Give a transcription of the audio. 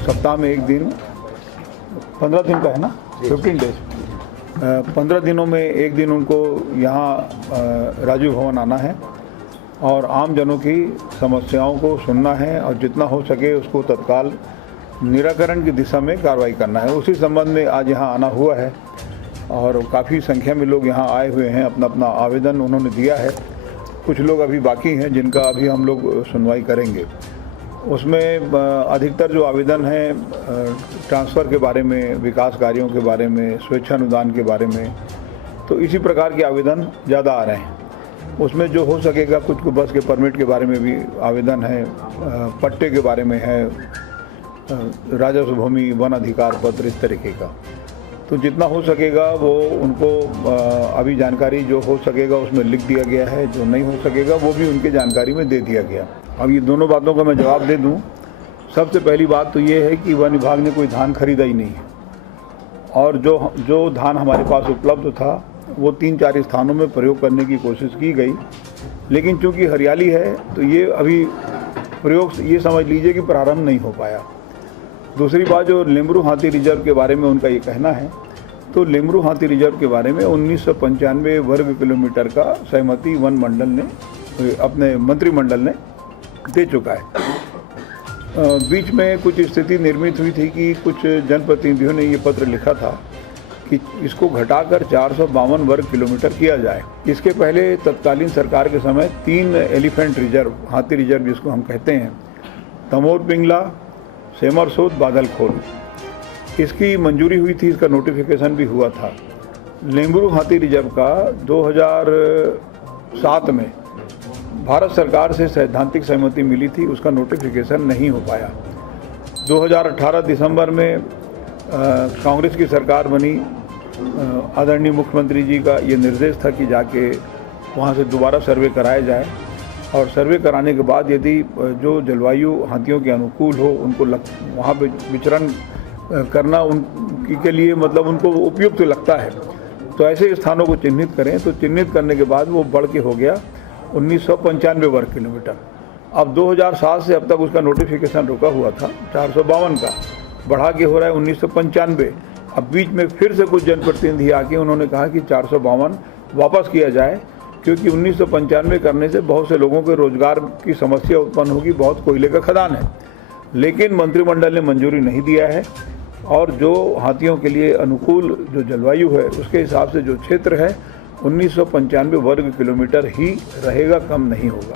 सप्ताह में एक दिन, 15 दिन का है ना, 15 डेज, 15 दिनों में एक दिन उनको यहाँ राजीव भवन आना है और आम जनों की समस्याओं को सुनना है और जितना हो सके उसको तत्काल निराकरण की दिशा में कार्रवाई करना है। उसी संबंध में आज यहाँ आना हुआ है और काफ़ी संख्या में लोग यहाँ आए हुए हैं, अपना अपना आवेदन उन्होंने दिया है। कुछ लोग अभी बाकी हैं जिनका अभी हम लोग सुनवाई करेंगे। उसमें अधिकतर जो आवेदन हैं ट्रांसफ़र के बारे में, विकास कार्यों के बारे में, स्वेच्छानुदान के बारे में, तो इसी प्रकार के आवेदन ज़्यादा आ रहे हैं। उसमें जो हो सकेगा, कुछ बस के परमिट के बारे में भी आवेदन है, पट्टे के बारे में है, राजस्व भूमि, वन अधिकार पत्र, इस तरीके का। तो जितना हो सकेगा वो उनको अभी जानकारी जो हो सकेगा उसमें लिख दिया गया है, जो नहीं हो सकेगा वो भी उनके जानकारी में दे दिया गया। अब ये दोनों बातों का मैं जवाब दे दूं। सबसे पहली बात तो ये है कि वन विभाग ने कोई धान खरीदा ही नहीं है और जो धान हमारे पास उपलब्ध था वो 3-4 स्थानों में प्रयोग करने की कोशिश की गई, लेकिन चूंकि हरियाली है तो ये अभी प्रयोग ये समझ लीजिए कि प्रारंभ नहीं हो पाया। दूसरी बात, जो लेमरू हाथी रिजर्व के बारे में उनका ये कहना है, तो लेमरू हाथी रिजर्व के बारे में 1995 वर्ग किलोमीटर का सहमति वन मंडल ने, अपने मंत्रिमंडल ने दे चुका है। बीच में कुछ स्थिति निर्मित हुई थी कि कुछ जनप्रतिनिधियों ने ये पत्र लिखा था कि इसको घटाकर 452 वर्ग किलोमीटर किया जाए। इसके पहले तत्कालीन सरकार के समय 3 एलिफेंट रिजर्व, हाथी रिजर्व जिसको हम कहते हैं, तमोर पिंगला, सेमरसोद, बादलखोल, इसकी मंजूरी हुई थी, इसका नोटिफिकेशन भी हुआ था। लेमरू हाथी रिजर्व का 2007 में भारत सरकार से सैद्धांतिक सहमति मिली थी, उसका नोटिफिकेशन नहीं हो पाया। 2018 दिसंबर में कांग्रेस की सरकार बनी। आदरणीय मुख्यमंत्री जी का ये निर्देश था कि जाके वहाँ से दोबारा सर्वे कराया जाए और सर्वे कराने के बाद यदि जो जलवायु हाथियों के अनुकूल हो, उनको वहाँ पे विचरण करना उनके लिए मतलब उनको उपयुक्त लगता है, तो ऐसे स्थानों को चिन्हित करें। तो चिन्हित करने के बाद वो बढ़ के हो गया 1995 वर्ग किलोमीटर। अब 2007 से अब तक उसका नोटिफिकेशन रुका हुआ था 452 का, बढ़ा के हो रहा है 1995। अब बीच में फिर से कुछ जनप्रतिनिधि आके उन्होंने कहा कि 452 वापस किया जाए, क्योंकि 1995 करने से बहुत से लोगों के रोजगार की समस्या उत्पन्न होगी, बहुत कोयले का खदान है। लेकिन मंत्रिमंडल ने मंजूरी नहीं दिया है और जो हाथियों के लिए अनुकूल जो जलवायु है उसके हिसाब से जो क्षेत्र है 1995 वर्ग किलोमीटर ही रहेगा, कम नहीं होगा।